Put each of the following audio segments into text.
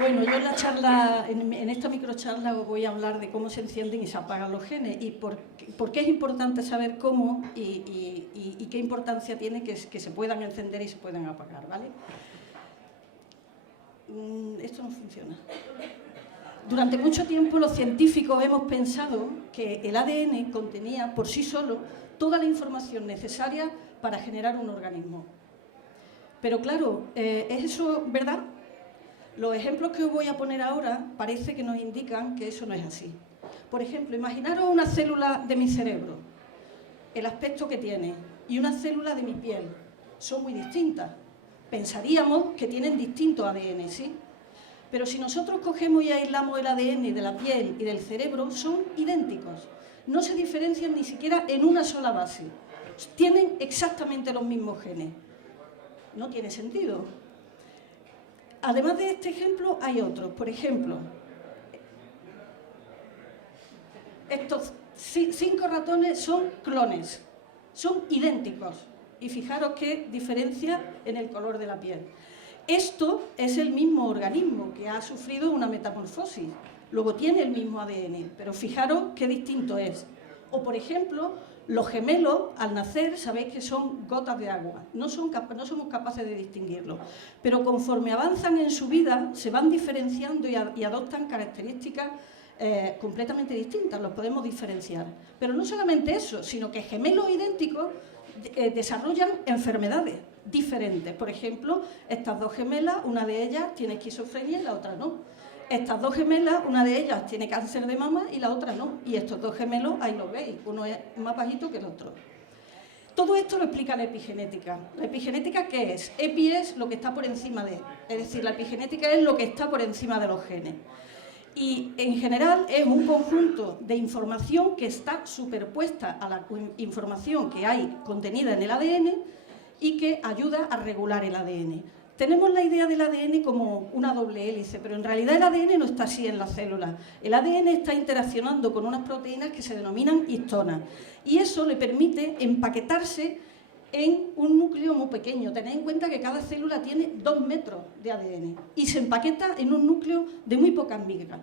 Bueno, yo en la charla, en esta microcharla os voy a hablar de cómo se encienden y se apagan los genes y por qué es importante saber cómo y qué importancia tiene que se puedan encender y se puedan apagar, ¿vale? Esto no funciona. Durante mucho tiempo los científicos hemos pensado que el ADN contenía por sí solo toda la información necesaria para generar un organismo. Pero claro, ¿es eso verdad? Los ejemplos que os voy a poner ahora parece que nos indican que eso no es así. Por ejemplo, imaginaros una célula de mi cerebro, el aspecto que tiene, y una célula de mi piel. Son muy distintas. Pensaríamos que tienen distinto ADN, ¿sí? Pero si nosotros cogemos y aislamos el ADN de la piel y del cerebro, son idénticos. No se diferencian ni siquiera en una sola base. Tienen exactamente los mismos genes. No tiene sentido. Además de este ejemplo, hay otros. Por ejemplo, estos 5 ratones son clones, son idénticos. Y fijaros qué diferencia en el color de la piel. Esto es el mismo organismo que ha sufrido una metamorfosis. Luego tiene el mismo ADN, pero fijaros qué distinto es. O, por ejemplo, los gemelos, al nacer, sabéis que son gotas de agua. No somos capaces de distinguirlos. Pero conforme avanzan en su vida, se van diferenciando y adoptan características completamente distintas. Los podemos diferenciar. Pero no solamente eso, sino que gemelos idénticos desarrollan enfermedades diferentes. Por ejemplo, estas dos gemelas, una de ellas tiene esquizofrenia y la otra no. Estas dos gemelas, una de ellas tiene cáncer de mama y la otra no. Y estos dos gemelos, ahí lo veis, uno es más bajito que el otro. Todo esto lo explica la epigenética. ¿La epigenética qué es? Epi es lo que está por encima de. Es decir, la epigenética es lo que está por encima de los genes. Y en general es un conjunto de información que está superpuesta a la información que hay contenida en el ADN y que ayuda a regular el ADN. Tenemos la idea del ADN como una doble hélice, pero en realidad el ADN no está así en las células. El ADN está interaccionando con unas proteínas que se denominan histonas y eso le permite empaquetarse en un núcleo muy pequeño. Tened en cuenta que cada célula tiene 2 metros de ADN y se empaqueta en un núcleo de muy pocas micras.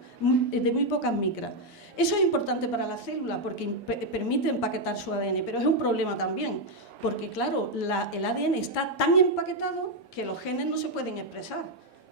Eso es importante para la célula porque permite empaquetar su ADN, pero es un problema también, porque claro, el ADN está tan empaquetado que los genes no se pueden expresar,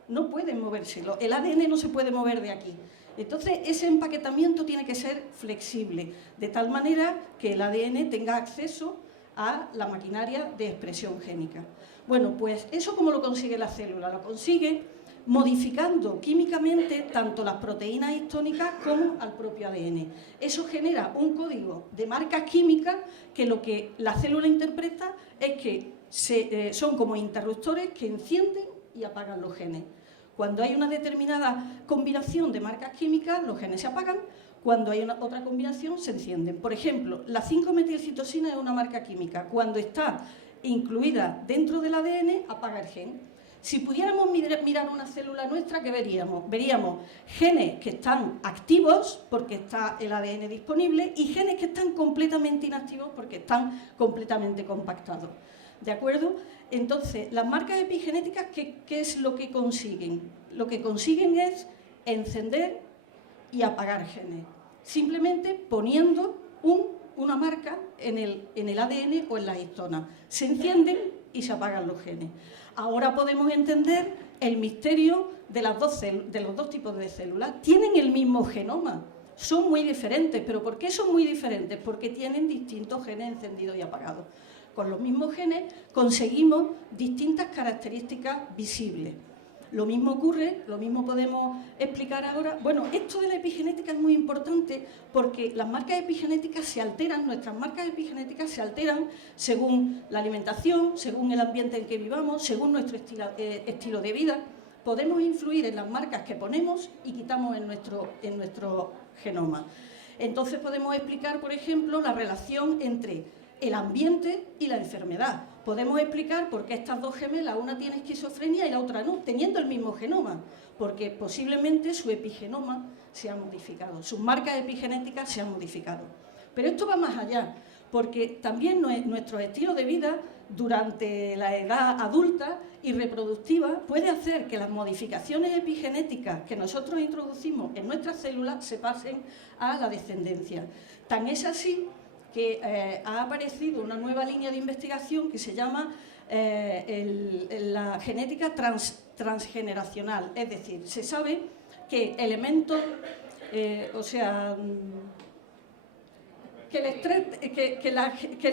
no pueden moverse, el ADN no se puede mover de aquí. Entonces, ese empaquetamiento tiene que ser flexible, de tal manera que el ADN tenga acceso a la maquinaria de expresión génica. Bueno, pues eso ¿cómo lo consigue la célula? Lo consigue modificando químicamente tanto las proteínas histónicas como al propio ADN. Eso genera un código de marcas químicas que lo que la célula interpreta es que son como interruptores que encienden y apagan los genes. Cuando hay una determinada combinación de marcas químicas, los genes se apagan. Cuando hay otra combinación, se encienden. Por ejemplo, la 5-metilcitosina es una marca química. Cuando está incluida dentro del ADN, apaga el gen. Si pudiéramos mirar una célula nuestra, ¿qué veríamos? Veríamos genes que están activos porque está el ADN disponible y genes que están completamente inactivos porque están completamente compactados. ¿De acuerdo? Entonces, las marcas epigenéticas, ¿qué es lo que consiguen? Lo que consiguen es encender y apagar genes, simplemente poniendo una marca en el ADN o en las histonas. Se encienden y se apagan los genes. Ahora podemos entender el misterio de los dos tipos de células. Tienen el mismo genoma, son muy diferentes. ¿Pero por qué son muy diferentes? Porque tienen distintos genes encendidos y apagados. Con los mismos genes conseguimos distintas características visibles. Lo mismo ocurre, lo mismo podemos explicar ahora. Bueno, esto de la epigenética es muy importante porque las marcas epigenéticas se alteran, nuestras marcas epigenéticas se alteran según la alimentación, según el ambiente en que vivamos, según nuestro estilo de vida. Podemos influir en las marcas que ponemos y quitamos en nuestro genoma. Entonces podemos explicar, por ejemplo, la relación entre el ambiente y la enfermedad. Podemos explicar por qué estas dos gemelas, una tiene esquizofrenia y la otra no, teniendo el mismo genoma, porque posiblemente su epigenoma se ha modificado, sus marcas epigenéticas se han modificado. Pero esto va más allá, porque también nuestro estilo de vida durante la edad adulta y reproductiva puede hacer que las modificaciones epigenéticas que nosotros introducimos en nuestras células se pasen a la descendencia. Tan es así que ha aparecido una nueva línea de investigación que se llama la genética transgeneracional, es decir, se sabe que elementos, que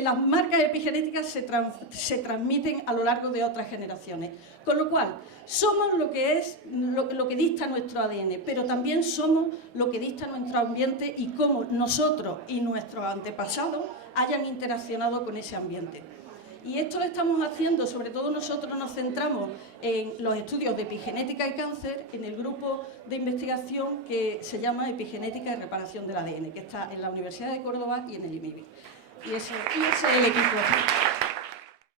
las marcas epigenéticas se transmiten a lo largo de otras generaciones. Con lo cual, somos lo que dicta nuestro ADN, pero también somos lo que dicta nuestro ambiente y cómo nosotros y nuestros antepasados hayan interaccionado con ese ambiente. Y esto lo estamos haciendo, sobre todo nosotros nos centramos en los estudios de epigenética y cáncer, en el grupo de investigación que se llama Epigenética y Reparación del ADN, que está en la Universidad de Córdoba y en el IMIBI. Y ese es el equipo.